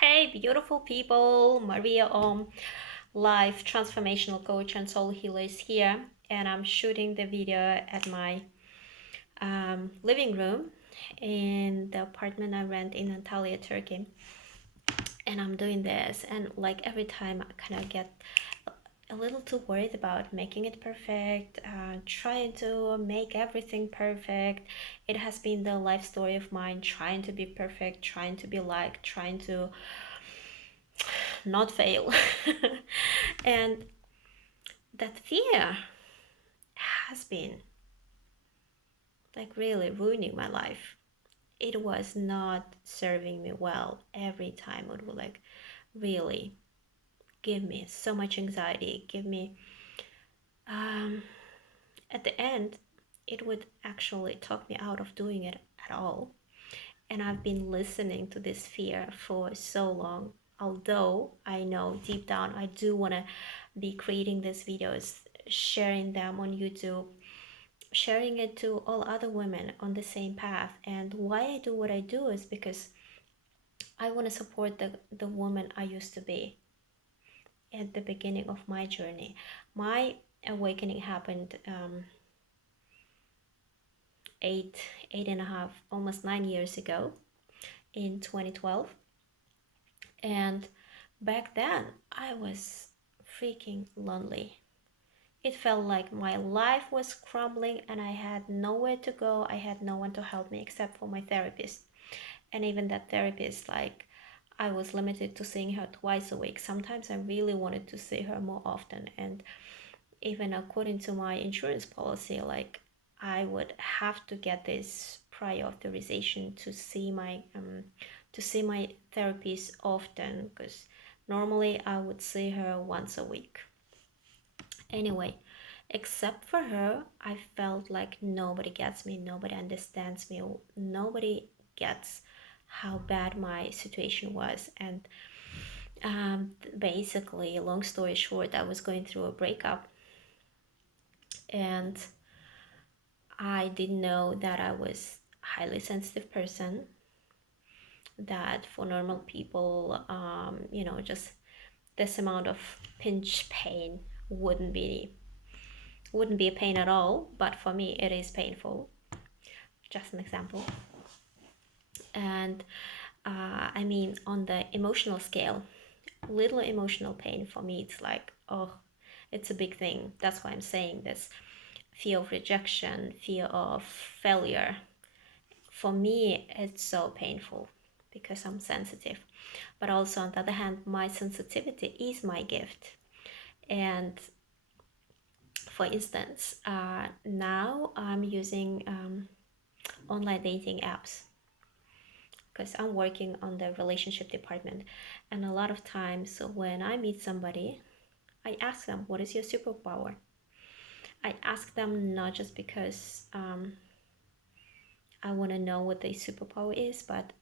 Hey, beautiful people, Maria life transformational coach and soul healer is here, and I'm shooting the video at my living room in the apartment I rent in Antalya, Turkey. And I'm doing this, and like every time I kind of get a little too worried about making it perfect, trying to make everything perfect. It has been the life story of mine, trying to be perfect, trying to be liked, trying to not fail. And that fear has been like really ruining my life. It was not serving me well. Every time it would like really give me so much anxiety, give me um at the end it would actually talk me out of doing it at all. And I've been listening to this fear for so long. Although I know deep down I do want to be creating these videos, sharing them on YouTube, sharing it to all other women on the same path. And why I do what I do is because I want to support the woman I used to be at the beginning of my journey. My awakening happened eight, 8.5, almost 9 years ago in 2012. And back then, I was freaking lonely. It felt like my life was crumbling and I had nowhere to go. I had no one to help me except for my therapist. And even that therapist, like, I was limited to seeing her twice a week. Sometimes I really wanted to see her more often. And even according to my insurance policy, like, I would have to get this prior authorization to see my therapist often, because normally I would see her once a week. Anyway, except for her, I felt like nobody gets me, nobody understands me, nobody gets how bad my situation was. And basically, long story short, I was going through a breakup, and I didn't know that I was a highly sensitive person, that for normal people, just this amount of pinch pain wouldn't be a pain at all, but for me it is painful. Just an example. And I mean, on the emotional scale, little emotional pain for me, it's like, oh, it's a big thing. That's why I'm saying this. Fear of rejection, fear of failure. For me, it's so painful because I'm sensitive. But also, on the other hand, my sensitivity is my gift. And for instance, now I'm using online dating apps because I'm working on the relationship department. And a lot of times when I meet somebody, I ask them, what is your superpower? I ask them not just because I want to know what their superpower is, but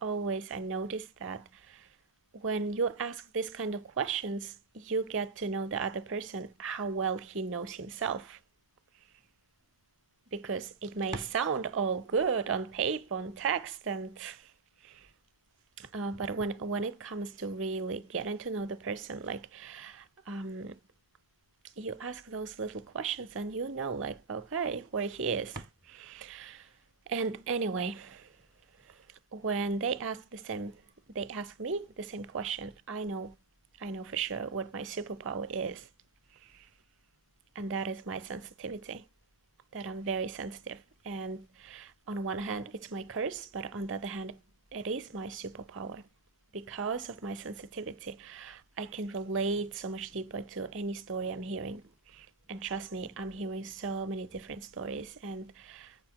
always I notice that when you ask this kind of questions, you get to know the other person, how well he knows himself. Because it may sound all good on paper, on text, and but when it comes to really getting to know the person, like you ask those little questions and you know, like, okay, where he is. And anyway, when they ask me the same question, I know for sure what my superpower is, and that is my sensitivity. That I'm very sensitive, and on one hand it's my curse, but on the other hand it is my superpower. Because of my sensitivity, I can relate so much deeper to any story I'm hearing. And trust me, I'm hearing so many different stories, and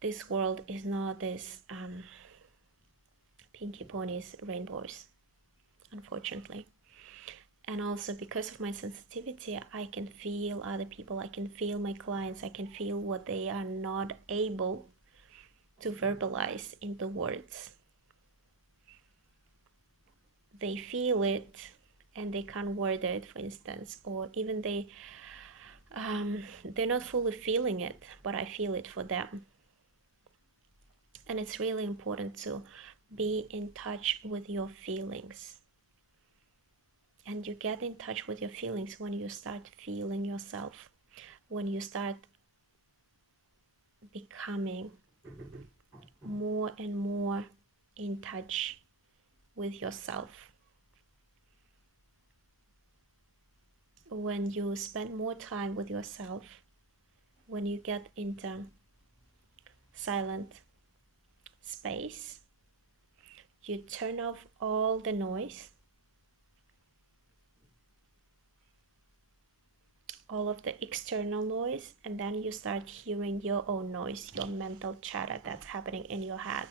this world is not this pinky ponies rainbows, unfortunately. And also, because of my sensitivity, I can feel other people, I can feel my clients, I can feel what they are not able to verbalize into words. They feel it and they can't word it, for instance, or even they're not fully feeling it, but I feel it for them. And it's really important to be in touch with your feelings. And you get in touch with your feelings when you start feeling yourself, when you start becoming more and more in touch with yourself. When you spend more time with yourself, when you get into silent space, you turn off all the noise, all of the external noise, and then you start hearing your own noise, your mental chatter that's happening in your head.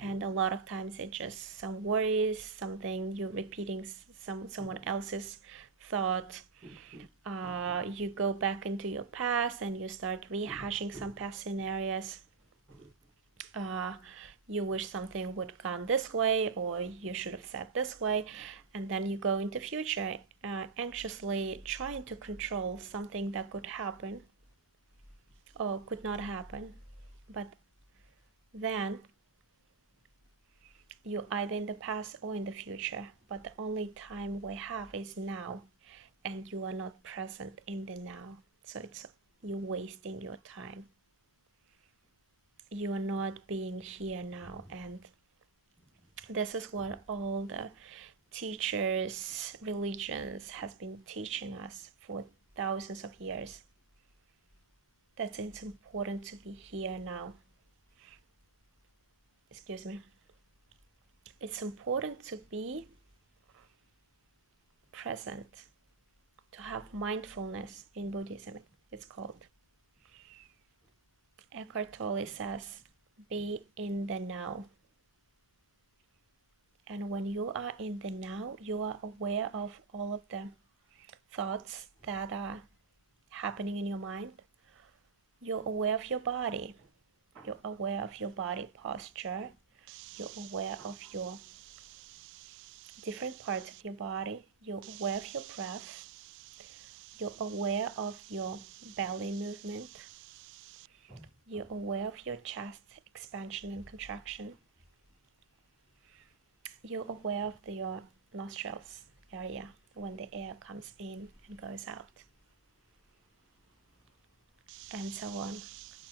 And a lot of times it's just some worries, something you're repeating, someone else's thought. You go back into your past and you start rehashing some past scenarios. You wish something would gone this way, or you should have said this way, and then you go into future anxiously trying to control something that could happen or could not happen. But then you're either in the past or in the future, but the only time we have is now, and you are not present in the now. So it's you wasting your time. You are not being here now. And this is what all the teachers, religions has been teaching us for thousands of years, that it's important to be here now. Excuse me. It's important to be present, to have mindfulness. In Buddhism it's called. Eckhart Tolle says, be in the now. And when you are in the now, you are aware of all of the thoughts that are happening in your mind. You're aware of your body. You're aware of your body posture. You're aware of your different parts of your body. You're aware of your breath. You're aware of your belly movement. You're aware of your chest expansion and contraction. You're aware of your nostrils area when the air comes in and goes out, and so on.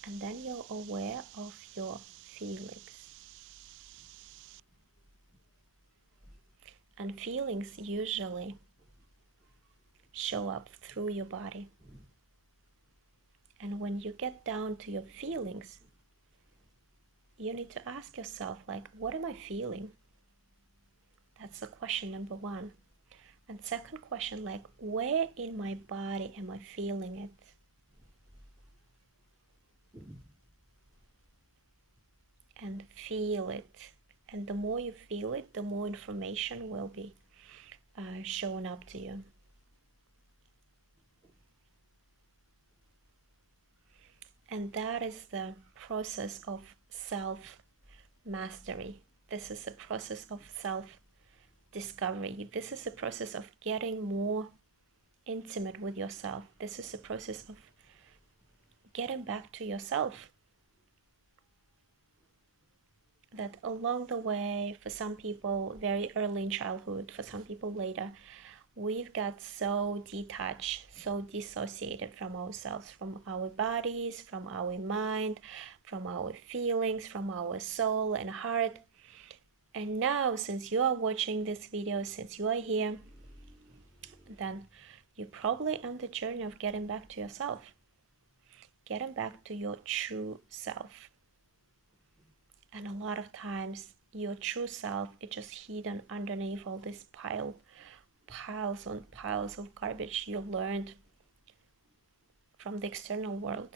And then you're aware of your feelings. And feelings usually show up through your body. And when you get down to your feelings, you need to ask yourself, like, what am I feeling? That's the question number one. And second question, like, where in my body am I feeling it? And feel it. And the more you feel it, the more information will be shown up to you. And that is the process of self-mastery. This is the process of self-discovery. This is the process of getting more intimate with yourself. This is the process of getting back to yourself. That along the way, for some people very early in childhood, for some people later, we've got so detached, so dissociated from ourselves, from our bodies, from our mind, from our feelings, from our soul and heart. And now, since you are watching this video, since you are here, then you're probably on the journey of getting back to yourself, getting back to your true self. And a lot of times your true self is just hidden underneath all this piles on piles of garbage you learned from the external world.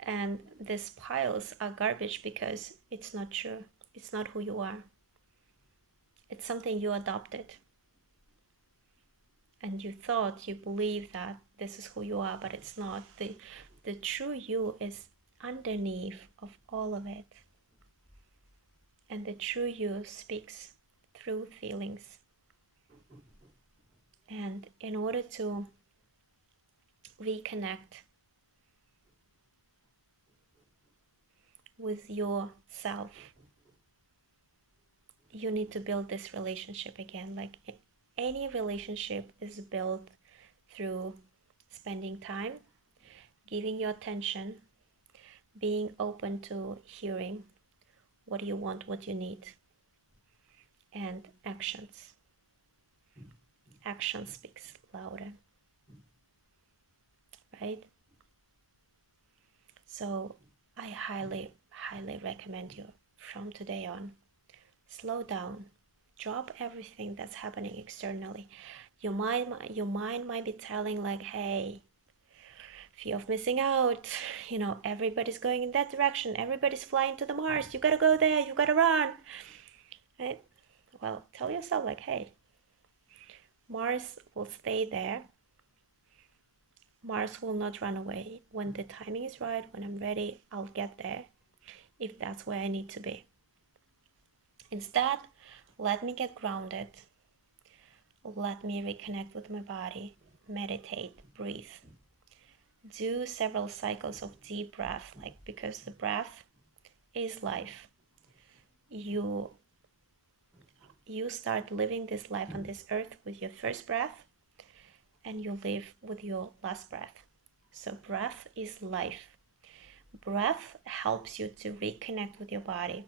And these piles are garbage because it's not true. It's not who you are. It's something you adopted. And you thought, you believe that this is who you are, but it's not. The true you is underneath of all of it. And the true you speaks through feelings. And in order to reconnect with yourself, you need to build this relationship again. Like, Any relationship is built through spending time, giving your attention, being open to hearing what you want, what you need, and actions. Action speaks louder, right? So I highly, highly recommend you from today on, slow down, drop everything that's happening externally. Your mind might be telling like, hey, fear of missing out, everybody's going in that direction, everybody's flying to the Mars, you gotta go there, you gotta run, right? Well, tell yourself like, hey, Mars will stay there. Mars will not run away. When the timing is right, when I'm ready, I'll get there, if that's where I need to be. Instead, let me get grounded. Let me reconnect with my body, meditate, breathe. Do several cycles of deep breath, because the breath is life. You start living this life on this earth with your first breath, and you live with your last breath. So breath is life. Breath helps you to reconnect with your body.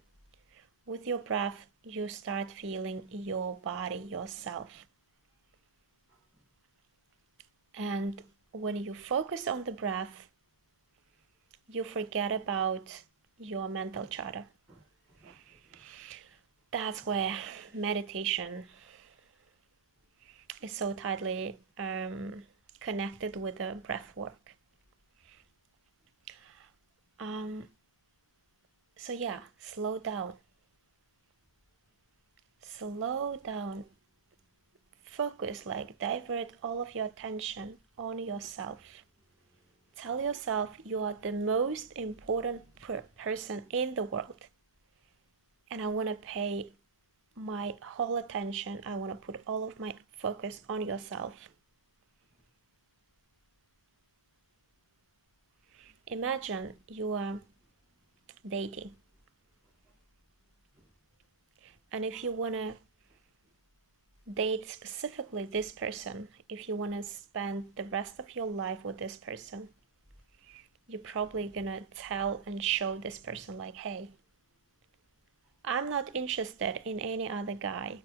With your breath, you start feeling your body, yourself. And when you focus on the breath, you forget about your mental chatter. That's where meditation is so tightly connected with the breath work. So yeah, slow down. Slow down. Focus, divert all of your attention on yourself. Tell yourself you are the most important person in the world. And I want to pay my whole attention. I want to put all of my focus on yourself. Imagine you are dating. And if you want to date specifically this person, if you want to spend the rest of your life with this person, you're probably gonna tell and show this person like, hey, I'm not interested in any other guy.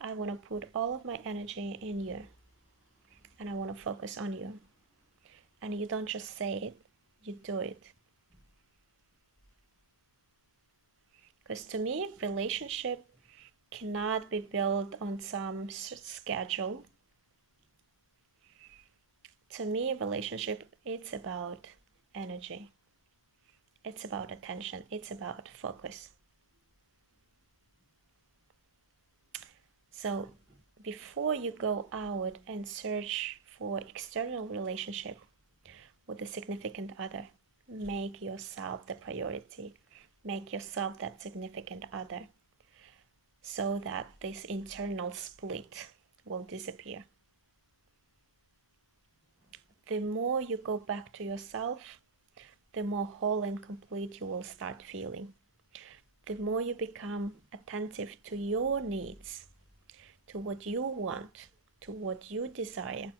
I want to put all of my energy in you, and I want to focus on you. And you don't just say it, you do it. Because to me, relationship cannot be built on some schedule. To me, relationship, it's about energy. It's about attention. It's about focus. So before you go out and search for external relationship with a significant other, make yourself the priority. Make yourself that significant other, so that this internal split will disappear. The more you go back to yourself, the more whole and complete you will start feeling. The more you become attentive to your needs, to what you want, to what you desire,